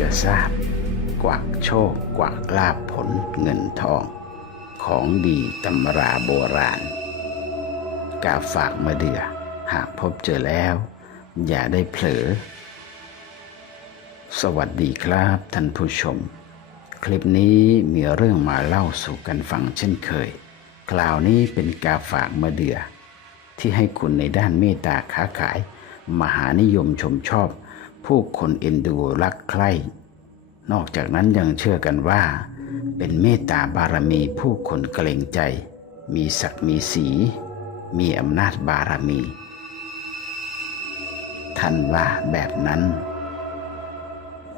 จะทราบ กวักโชค กวักลาบผลเงินทอง ของดีตำราโบราณ กาฝากมาเดือ หากพบเจอแล้ว อย่าได้เผลอ สวัสดีครับท่านผู้ชม คลิปนี้มีเรื่องมาเล่าสู่กันฟังเช่นเคย คราวนี้เป็นกาฝากมาเดือ ที่ให้คุณในด้านเมตตาค้าขาย มหานิยมชมชอบ ผู้คนเอ็นดูรักใคร่ นอกจากนั้นยังเชื่อกันว่า เป็นเมตตาบารมีผู้คนเกรงใจ มีศักดิ์มีสี มีอำนาจบารมี ท่านว่าแบบนั้น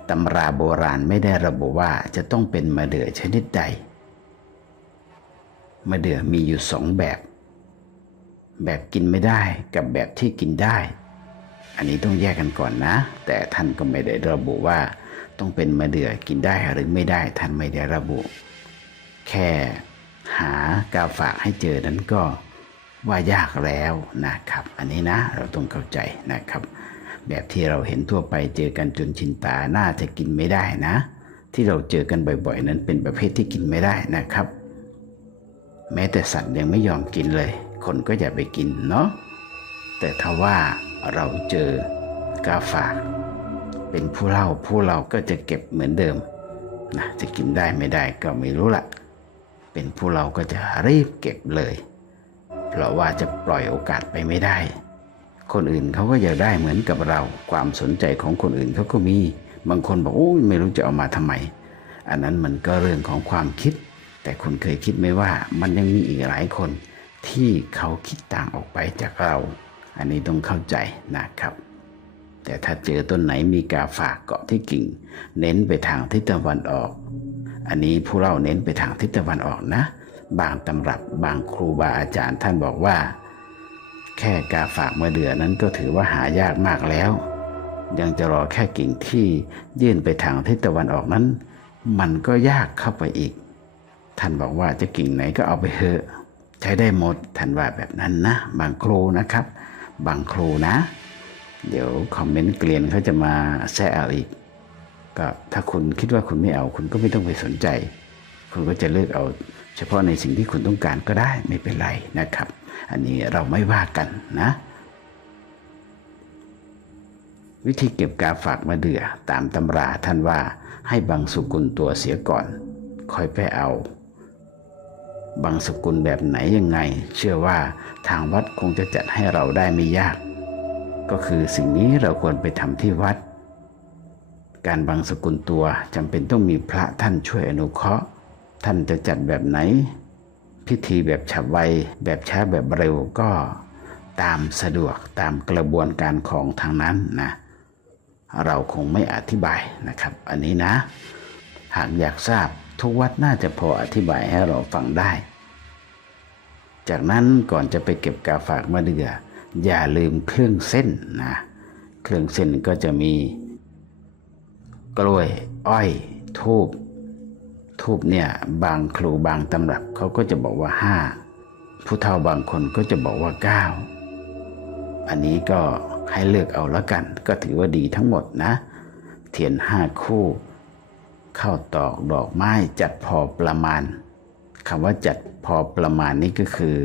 ตำราโบราณไม่ได้ระบุว่าจะต้องเป็นมะเดื่อชนิดใด มะเดื่อมีอยู่สองแบบ แบบกินไม่ได้กับแบบที่กินได้ อันนี้ต้องแยกกันก่อนนะ แต่ท่านก็ไม่ได้ระบุว่า ต้องเป็นมะเดื่อกินได้หรือไม่ได้ท่านไม่ได้ระบุ แค่หากาฝากให้เจอนั้นก็ว่ายากแล้วนะครับ อันนี้นะเราต้องเข้าใจนะครับ แบบที่เราเห็นทั่วไปเจอกันจนชินตาน่าจะกินไม่ได้นะ ที่เราเจอกันบ่อยๆ นั้นเป็นประเภทที่กินไม่ได้นะครับ แม้แต่สัตว์ยังไม่ยอมกินเลย คนก็อย่าไปกินเนาะแต่ถ้าว่า เราเจอกาฝาก เป็นผู้เล่าผู้เราก็จะเก็บเหมือนเดิมนะจะกินได้ไม่ได้ก็ไม่รู้ละเป็นผู้เราก็จะรีบเก็บเลย เพราะว่าจะปล่อยโอกาสไปไม่ได้ คนอื่นเขาก็อยากได้เหมือนกับเรา ความสนใจของคนอื่นเขาก็มี บางคนบอกโอ้ยไม่รู้จะเอามาทำไม อันนั้นมันก็เรื่องของความคิด แต่คุณเคยคิดไหมว่ามันยังมีอีกหลายคนที่เขาคิดต่างออกไปจากเรา อันนี้ต้องเข้าใจนะครับ แต่ถ้าเจอต้นไหนมีกาฝากเกาะที่กิ่ง เน้นไปทางทิศตะวันออก อันนี้ผู้เล่าเน้นไปทางทิศตะวันออกนะ บางตำรับบางครูบาอาจารย์ท่านบอกว่า แค่กาฝากมาเดือนั้นก็ถือว่าหายากมากแล้ว ยังจะรอแค่กิ่งที่ยื่นไปทางทิศตะวันออกนั้น มันก็ยากเข้าไปอีก ท่านบอกว่าจะกิ่งไหนก็เอาไปเถอะใช้ได้หมดท่านว่าแบบนั้นนะ บางครูนะครับ บางครูนะ เดี๋ยวคอมเมนต์เกลียนเขาจะมาแซะเอาอีก ก็ถ้าคุณคิดว่าคุณไม่เอา คุณก็ไม่ต้องไปสนใจ คุณก็จะเลือกเอา เฉพาะในสิ่งที่คุณต้องการก็ได้ไม่เป็นไรนะครับ อันนี้เราไม่ว่ากันนะ วิธีเก็บกาฝากมาเดือตามตำราท่านว่าให้บางสุกุลตัวเสียก่อน ค่อยไปเอา บางสกุลแบบไหนยังไง เชื่อว่าทางวัดคงจะจัดให้เราได้ไม่ยาก ก็คือสิ่งนี้เราควรไปทำที่วัด การบางสกุลตัวจำเป็นต้องมีพระท่านช่วยอนุเคราะห์ ท่านจะจัดแบบไหน พิธีแบบฉับไวแบบช้าแบบเร็วก็ตามสะดวกตามกระบวนการของทางนั้นนะเราคงไม่อธิบายนะครับ อันนี้นะ หากอยากทราบ ทุกวัดน่าจะพออธิบายให้เราฟังได้ จากนั้นก่อนจะไปเก็บกาฝากมาเดืออย่าลืมเครื่องเส้นนะ เครื่องเส้นก็จะมี กล้วย อ้อยทูบทูบเนี่ยบางครูบางตำรับเขาก็จะบอกว่าห้าผู้เฒ่าบางคนก็จะบอกว่าเก้าอันนี้ก็ให้เลือกเอาละกัน ก็ถือว่าดีทั้งหมดนะ เทียนห้าคู่ ข้าวตอกดอกไม้จัดพอประมาณคำว่าจัดพอประมาณนี้ก็คือ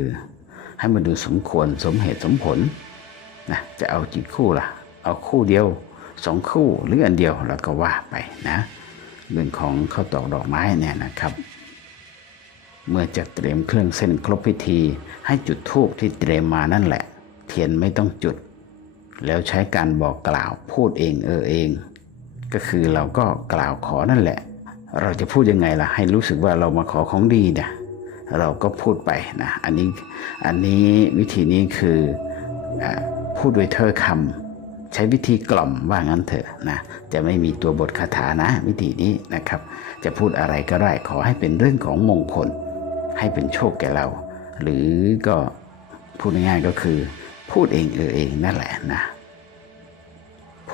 ให้มันดูสมควรสมเหตุสมผลนะจะเอากี่คู่ล่ะ เอาคู่เดียวสองคู่หรืออันเดียวแล้วก็ว่าไปนะเรื่องของข้าวตอกดอกไม้เนี่ยนะครับ เมื่อจัดเตรียมเครื่องเส้นครบพิธี ให้จุดธูปที่เตรียมมานั่นแหละ เทียนไม่ต้องจุด แล้วใช้การบอกกล่าวพูดเองเออเอง ก็คือเราก็กล่าวขอนั่นแหละ เราจะพูดยังไงล่ะ ให้รู้สึกว่าเรามาขอของดีเนี่ยเราก็พูดไปนะอันนี้อันนี้วิธีนี้คืออพูดโดยถ้อยคำใช้วิธีกล่อมว่างั้นเถอะนะจะไม่มีตัวบทคาถานะ วิธีนี้นะครับ จะพูดอะไรก็ได้ขอให้เป็นเรื่องของมงคล ให้เป็นโชคแก่เรา หรือก็พูดง่ายๆก็คือ พูดเองเออเองนั่นแหละนะ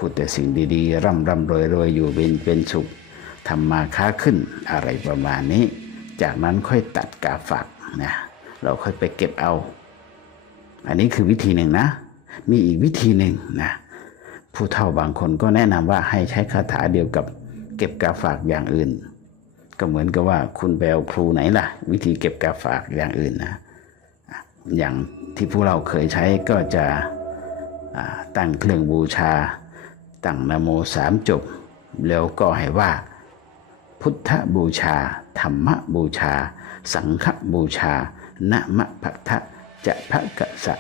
พูดแต่สิ่งดีๆ ร่ำร่ำรวยรวยอยู่เป็นเป็นสุขทำมาค้าขึ้นอะไรประมาณนี้ จากนั้นค่อยตัดกาฝากนะเราค่อยไปเก็บเอา อันนี้คือวิธีหนึ่งนะ มีอีกวิธีหนึ่งนะผู้เฒ่าบางคนก็แนะนำว่าให้ใช้คาถาเดียวกับเก็บกาฝากอย่างอื่น ก็เหมือนกับว่าคุณไปเอาครูไหนล่ะ วิธีเก็บกาฝากอย่างอื่นนะอย่างที่พวกเราเคยใช้ก็จะตั้งเครื่องบูชา ตั้งนโมสามจบ แล้วก็ให้ว่า พุทธบูชา ธรรมบูชา สังฆบูชานะมะพะทะจะพะกะสะ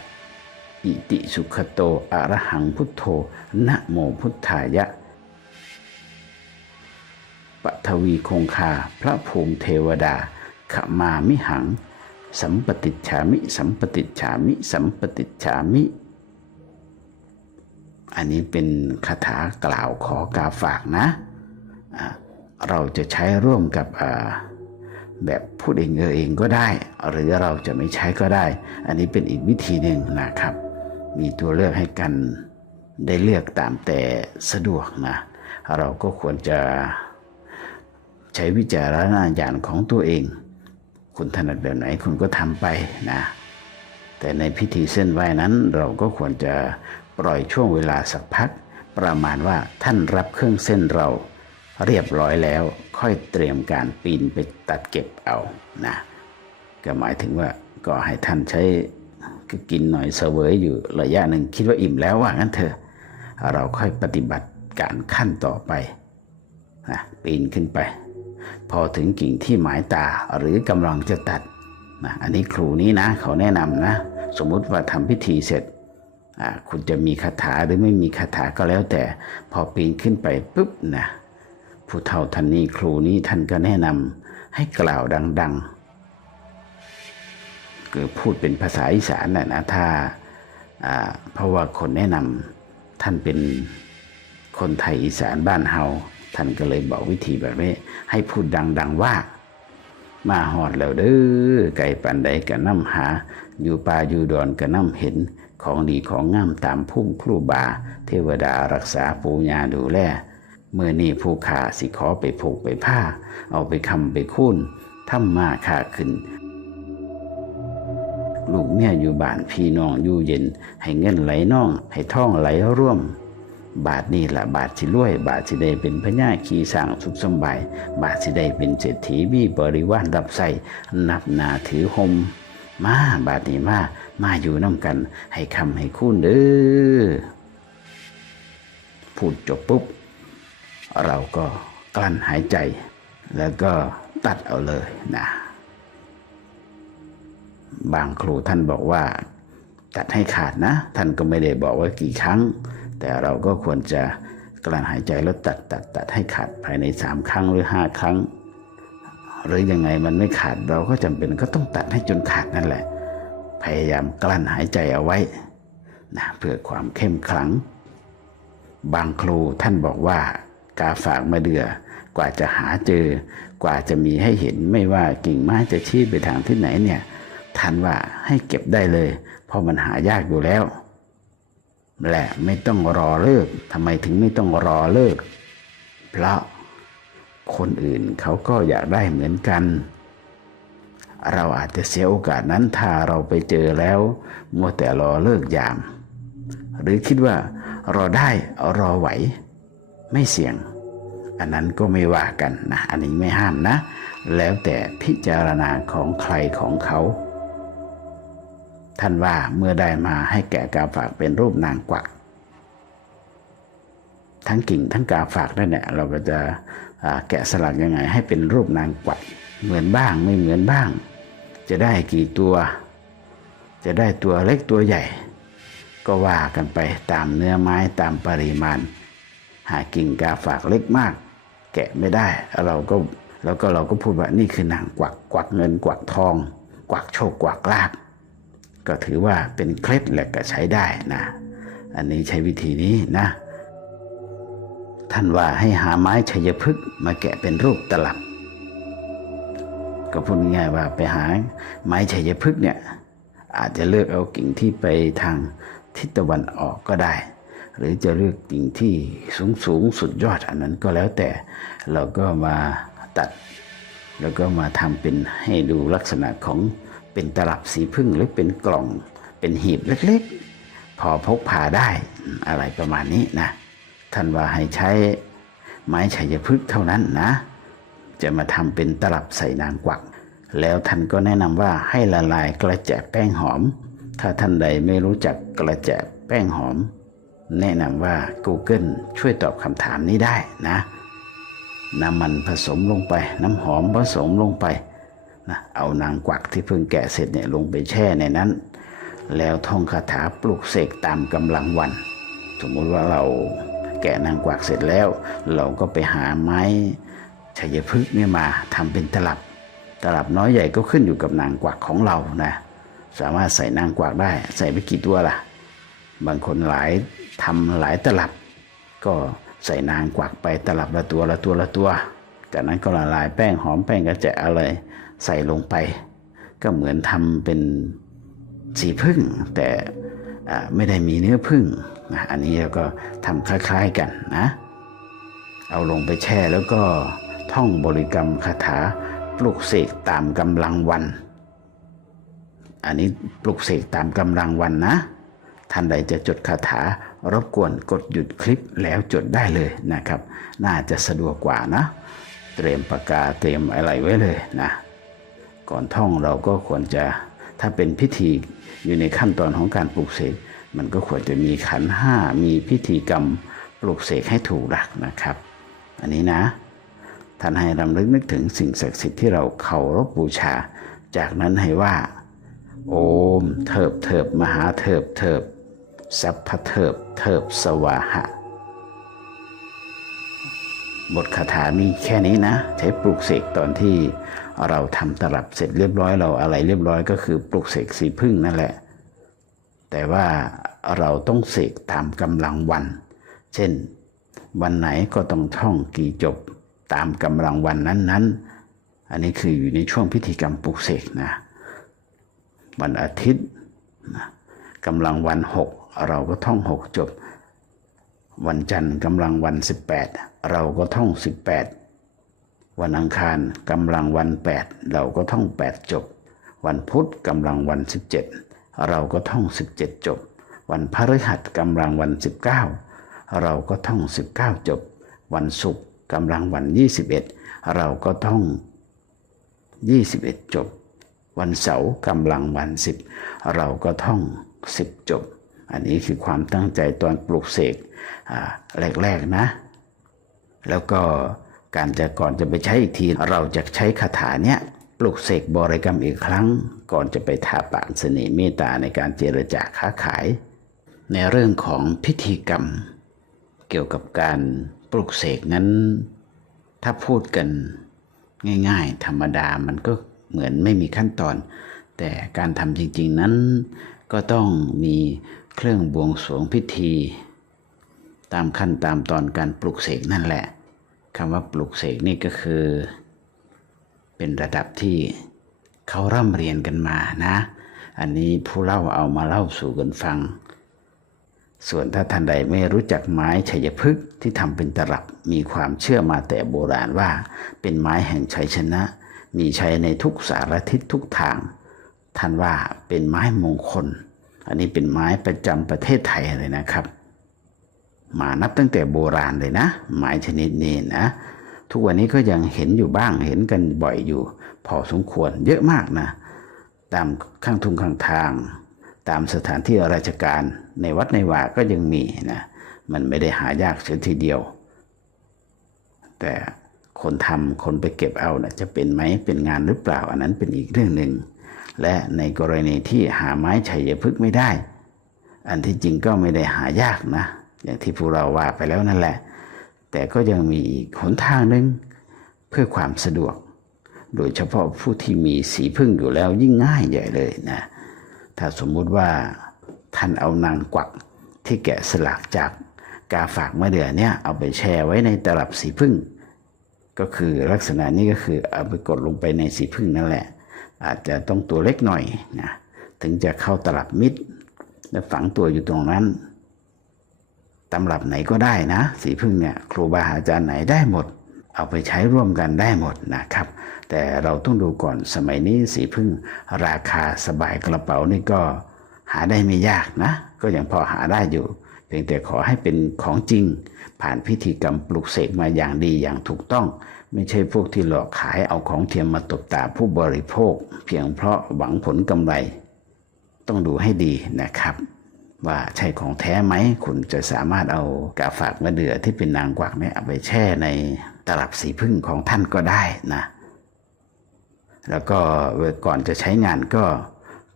อิติสุขโตอรหังพุทโธนะโมพุทธายะปัทวีคงคา พระภูมิเทวดาขมามิหัง สัมปติฉามิ สัมปติฉามิ สัมปติฉามิ อันนี้เป็นคาถากล่าวขอกาฝากนะเราจะใช้ร่วมกับแบบพูดเองเออเองก็ได้ หรือเราจะไม่ใช้ก็ได้ อันนี้เป็นอีกวิธีหนึ่งนะครับ มีตัวเลือกให้กันได้เลือกตามแต่สะดวกนะ เราก็ควรจะใช้วิจารณญาณของตัวเอง คุณถนัดแบบไหนคุณก็ทำไปนะ แต่ในพิธีเส้นไหว้นั้นเราก็ควรจะ ปล่อยช่วงเวลาสักพัก ประมาณว่าท่านรับเครื่องเส้นเราเรียบร้อยแล้วค่อยเตรียมการปีนไปตัดเก็บเอานะก็หมายถึงว่าก็ให้ท่านใช้ก็กินหน่อยเสวยอยู่ระยะหนึ่งคิดว่าอิ่มแล้วว่างั้นเถอะเราค่อยปฏิบัติการขั้นต่อไปนะปีนขึ้นไป พอถึงกิ่งที่หมายตาหรือกำลังจะตัดนะอันนี้ครูนี้นะเขาแนะนำนะ สมมุติว่าทำพิธีเสร็จ คุณจะมีคาถาหรือไม่มีคาถาก็แล้วแต่พอปีนขึ้นไปปุ๊บนะผู้เฒ่าท่านนี้ครูนี้ท่านก็แนะนำให้กล่าวดังๆคือพูดเป็นภาษาอีสานนะนะถ้าเพราะว่าคนแนะนำท่านเป็นคนไทยอีสานบ้านเฮาท่านก็เลยบอกวิธีแบบนี้ให้พูดดัง ๆว่า มาหอดแล้วเด้อไก่ปันใดกะน้ำหา อยู่ป่าอยู่ดอนกะน้ำเห็น ของดีของงามตามพุ่มครูบา เทวดารักษาปูญาดูแลเมื่อนี่ผู้ขาสิขอไปผูกไปผ้า เอาไปคำไปคุ้นทำมาค่าขึ้น ลูกเนี่ยอยู่บ้านพี่น้องอยู่เย็น ให้เงินไหลน่อง ให้ท่องไหลร่วม บาทนี่ละบาทสิรวย บาทสิได้เป็นพญาขี่สร้างสุขสำบาย บาทสิได้เป็นเศรษฐีมีบริวารรับใส่นับนาถือหมมาบาทนี้มา มาอยู่น้ำกัน ให้คำให้คุ้นเด้อพูดจบปุ๊บ เราก็กลั้นหายใจ แล้วก็ตัดเอาเลยนะบางครูท่านบอกว่า ตัดให้ขาดนะ ท่านก็ไม่ได้บอกว่ากี่ครั้ง แต่เราก็ควรจะกลั้นหายใจแล้วตัดตัดตัดให้ขาดภายในสามครั้งหรือห้าครั้ง หรือยังไงมันไม่ขาดเราก็จำเป็นก็ต้องตัดให้จนขาดนั่นแหละ พยายามกลั้นหายใจเอาไว้นะเพื่อความเข้มขลัง บางครูท่านบอกว่ากาฝากมาเดือกว่าจะหาเจอ กว่าจะมีให้เห็นไม่ว่ากิ่งไม้จะชี้ไปทางที่ไหนเนี่ยท่านว่าให้เก็บได้เลย เพราะมันหายากอยู่แล้ว และไม่ต้องรอเลิกทำไมถึงไม่ต้องรอเลิก เพราะคนอื่นเขาก็อยากได้เหมือนกัน เราอาจจะเสียโอกาสนั้นถ้าเราไปเจอแล้วมัวแต่รอเลิกยาม หรือคิดว่ารอได้รอไหว ไม่เสี่ยง อันนั้นก็ไม่ว่ากันนะอันนี้ไม่ห้ามนะ แล้วแต่พิจารณาของใครของเขา ท่านว่าเมื่อได้มาให้แกะกาฝากเป็นรูปนางกวัก ทั้งกิ่งทั้งกาฝากนั่นแหละเราก็จะแกะสลักยังไงให้เป็นรูปนางกวักเหมือนบ้างไม่เหมือนบ้าง จะได้กี่ตัว จะได้ตัวเล็กตัวใหญ่ ก็ว่ากันไปตามเนื้อไม้ตามปริมาณ หากิ่งกาฝากเล็กมาก แกะไม่ได้เราก็แล้วก็เราก็พูดว่านี่คือนางกวักกวักเงินกวักทอง กวักโชคกวักลาบก็ถือว่าเป็นเคล็ดและก็ใช้ได้นะ อันนี้ใช้วิธีนี้นะ ท่านว่าให้หาไม้ชัยพฤกษ์มาแกะเป็นรูปตลับ ก็พูดง่ายๆว่าไปหาไม้ชัยพฤกษ์เนี่ยอาจจะเลือกเอากิ่งที่ไปทางทิศตะวันออกก็ได้ หรือจะเลือกกิ่งที่สูงสูงสุดยอดอันนั้นก็แล้วแต่เราก็มาตัด แล้วก็มาทำเป็นให้ดูลักษณะของเป็นตลับสีพึ่งหรือเป็นกล่องเป็นหีบเล็กๆ พอพกพาได้อะไรประมาณนี้นะท่านว่าให้ใช้ไม้ชัยพฤกษ์เท่านั้นนะ จะมาทำเป็นตลับใส่นางกวัก แล้วท่านก็แนะนำว่าให้ละลายกระแจแป้งหอม ถ้าท่านใดไม่รู้จักกระแจแป้งหอม แนะนำว่า Google ช่วยตอบคำถามนี้ได้นะ น้ำมันผสมลงไป น้ำหอมผสมลงไปนะเอานางกวักที่เพิ่งแกะเสร็จเนี่ยลงไปแช่ในนั้น แล้วท่องคาถาปลุกเสกตามกำลังวัน สมมติว่าเราแกะนางกวักเสร็จแล้ว เราก็ไปหาไม้ ชัยพฤกษ์เนี่ยมาทำเป็นตลับ ตลับน้อยใหญ่ก็ขึ้นอยู่กับนางกวักของเรานะสามารถใส่นางกวักได้ ใส่ไปกี่ตัวล่ะ บางคนหลายทำหลายตลับ ก็ใส่นางกวักไปตลับละตัวละตัวละตัว จากนั้นก็ละลายแป้งหอมแป้งกระเจะอะไรใส่ลงไป ก็เหมือนทำเป็นสีพึ่งแต่ไม่ได้มีเนื้อพึ่งอันนี้เราก็ทำคล้าย ๆกันนะ เอาลงไปแช่แล้วก็ ท่องบริกรรมคาถาปลุกเสกตามกำลังวัน อันนี้ปลุกเสกตามกำลังวันนะท่านใดจะจดคาถารบกวนกดหยุดคลิปแล้วจดได้เลยนะครับ น่าจะสะดวกกว่านะ เตรียมปากกาเตรียมอะไรไว้เลยนะ ก่อนท่องเราก็ควรจะถ้าเป็นพิธีอยู่ในขั้นตอนของการปลูกเสกมันก็ควรจะมีขันห้ามีพิธีกรรมปลูกเสกให้ถูกหลักนะครับ อันนี้นะ ท่านให้รำลึกนึกถึงสิ่งศักดิ์สิทธิ์ที่เราเคารพบูชา จากนั้นให้ว่า โอมเถิบเถิบมหาเถิบเถิบสัพพเถิบเถิบสวาหะบทคาถามีแค่นี้นะ ใช้ปลุกเสกตอนที่เราทำตลับเสร็จเรียบร้อยเราอะไรเรียบร้อยก็คือปลุกเสกสีพึ่งนั่นแหละ แต่ว่าเราต้องเสกตามกำลังวัน เช่น วันไหนก็ต้องท่องกี่จบ ตามกำลังวันนั้นๆ อันนี้คืออยู่ในช่วงพิธีกรรมปลุกเสกนะ วันอาทิตย์นะกำลังวันหกเราก็ท่องหกจบ วันจันทร์กำลังวัน18เราก็ท่อง18วันอังคารกำลังวัน8เราก็ท่อง8จบ วันพุธกำลังวัน17เราก็ท่อง17จบ วันพฤหัสกำลังวัน19เราก็ท่อง19จบ วันศุกร์ กำลังวัน 21 เราก็ท่อง 21 จบ วันเสาร์กำลังวัน 10 เราก็ท่อง 10 จบ อันนี้คือความตั้งใจตอนปลูกเสกแรกๆนะ แล้วก็การจะก่อนจะไปใช้อีกที เราจะใช้คาถาเนี้ยปลุกเสกบริกรรมอีกครั้ง ก่อนจะไปทาปากเสน่ห์เมตตาในการเจรจาค้าขาย ในเรื่องของพิธีกรรม เกี่ยวกับการ ปลุกเสกนั้น ถ้าพูดกันง่าย ๆ ธรรมดามันก็เหมือนไม่มีขั้นตอน แต่การทำจริง ๆนั้น ก็ต้องมีเครื่องบวงสรวงพิธี ตามขั้นตามตอนการปลุกเสกนั่นแหละคำว่าปลุกเสกนี่ก็คือ เป็นระดับที่เขาร่ำเรียนกันมานะ อันนี้ผู้เล่าเอามาเล่าสู่กันฟัง ส่วนถ้าท่านใดไม่รู้จักไม้ชัยพฤกษ์ที่ทำเป็นตลับมีความเชื่อมาแต่โบราณว่า เป็นไม้แห่งชัยชนะ มีใช้ในทุกสารทิศทุกทาง ท่านว่าเป็นไม้มงคล อันนี้เป็นไม้ประจำประเทศไทยเลยนะครับ มานับตั้งแต่โบราณเลยนะ ไม้ชนิดนี้นะ ทุกวันนี้ก็ยังเห็นอยู่บ้างเห็นกันบ่อยอยู่ พอสมควรเยอะมากนะ ตามข้างทุ่งข้างทาง ตามสถานที่ราชการในวัดในวาก็ยังมีนะมันไม่ได้หายากเสียทีเดียว แต่คนทำคนไปเก็บเอานะจะเป็นไหมเป็นงานหรือเปล่า อันนั้นเป็นอีกเรื่องหนึ่ง และในกรณีที่หาไม้ชัยพฤกษ์ไม่ได้ อันที่จริงก็ไม่ได้หายากนะ อย่างที่พวกเราว่าไปแล้วนั่นแหละ แต่ก็ยังมีอีกหนทางหนึ่งเพื่อความสะดวก โดยเฉพาะผู้ที่มีสีพึ่งอยู่แล้วยิ่งง่ายใหญ่เลยนะ ถ้าสมมุติว่าท่านเอานางกวักที่แกะสลักจากกาฝากมะเดื่อเนี่ยเอาไปแช่ไว้ในตลับสีพึ่ง ก็คือลักษณะนี้ก็คือเอาไปกดลงไปในสีพึ่งนั่นแหละ อาจจะต้องตัวเล็กหน่อยนะถึงจะเข้าตลับมิดและฝังตัวอยู่ตรงนั้นตำรับไหนก็ได้นะ สีพึ่งเนี่ยครูบาอาจารย์ไหนได้หมด เอาไปใช้ร่วมกันได้หมดนะครับ แต่เราต้องดูก่อนสมัยนี้สีพึ่งราคาสบายกระเป๋านี่ก็หาได้ไม่ยากนะ ก็ยังพอหาได้อยู่ เพียงแต่ขอให้เป็นของจริง ผ่านพิธีกรรมปลุกเสกมาอย่างดีอย่างถูกต้อง ไม่ใช่พวกที่หลอกขายเอาของเทียมมาตบตาผู้บริโภค เพียงเพราะหวังผลกำไร ต้องดูให้ดีนะครับว่าใช่ของแท้ไหม คุณจะสามารถเอากาฝากมะเดื่อที่เป็นนางกวักเนี่ยเอาไปแช่ใน ลับสีพึ่งของท่านก็ได้นะแล้วก็ก่อนจะใช้งานก็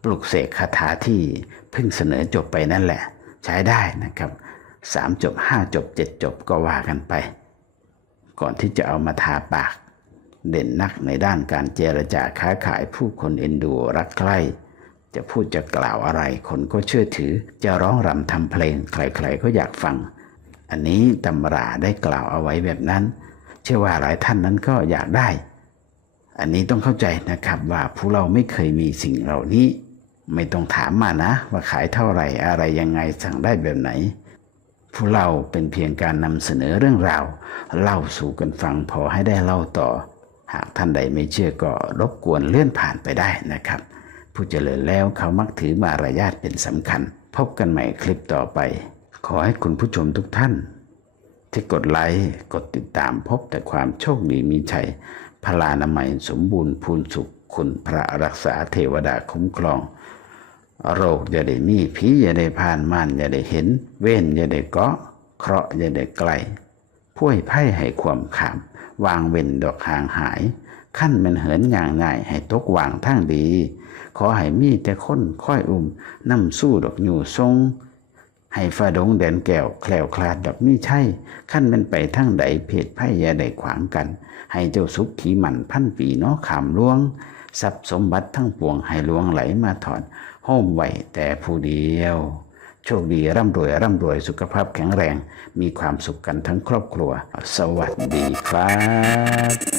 ปลุกเสกคาถาที่เพิ่งเสนอจบไปนั่นแหละ ใช้ได้นะครับสามจบห้าจบเจ็ดจบก็ว่ากันไป ก่อนที่จะเอามาทาปาก เด่นนักในด้านการเจรจาค้าขายผู้คนเอ็นดูรักใคร่จะพูดจะกล่าวอะไรคนก็เชื่อถือ จะร้องรำทำเพลงใครๆก็อยากฟัง อันนี้ตำราได้กล่าวเอาไว้แบบนั้น เชื่อว่าหลายท่านนั้นก็อยากได้ อันนี้ต้องเข้าใจนะครับว่าผู้เราไม่เคยมีสิ่งเหล่านี้ ไม่ต้องถามมานะ ว่าขายเท่าไหร่อะไรยังไงสั่งได้แบบไหน ผู้เราเป็นเพียงการนำเสนอเรื่องราวเล่าสู่กันฟังพอให้ได้เล่าต่อ หากท่านใดไม่เชื่อก็รบกวนเลื่อนผ่านไปได้นะครับ ผู้เจริญแล้วเขามักถือมารยาทเป็นสำคัญ พบกันใหม่คลิปต่อไป ขอให้คุณผู้ชมทุกท่าน ที่กดไลค์กดติดตามพบแต่ความโชคดีมีชัยพลานามัยสมบูรณ์พูนสุขคุณพระรักษาเทวดาคุ้มครอง โรคอย่าได้มีผีอย่าได้ผ่านม่านอย่าได้เห็น เว้นอย่าได้เกาะเคราะห์อย่าได้ไกลพ้วยไพ่ให้ความขาม วางเว้นดอกหางหาย ขั้นมันเหินอย่างง่ายให้ตกวางทั้งดี ขอให้มีแต่คนค่อยอุ้มนำสู้ดอกอยู่ทรง ให้ฟ้าดงแดนแก้วแคล้วคลาดดอกมีใช่ ขั้นมันไปทั้งใดเพศไพ่ยาได้ขวางกัน ให้เจ้าสุขขีหมันพันปีเนาะขามล่วงทรัพย์สมบัติทั้งปวงให้ลวงไหลมาถอนโฮมไหวแต่ผู้เดียว โชคดีร่ำรวยร่ำรวยสุขภาพแข็งแรง มีความสุขกันทั้งครอบครัว สวัสดีครับ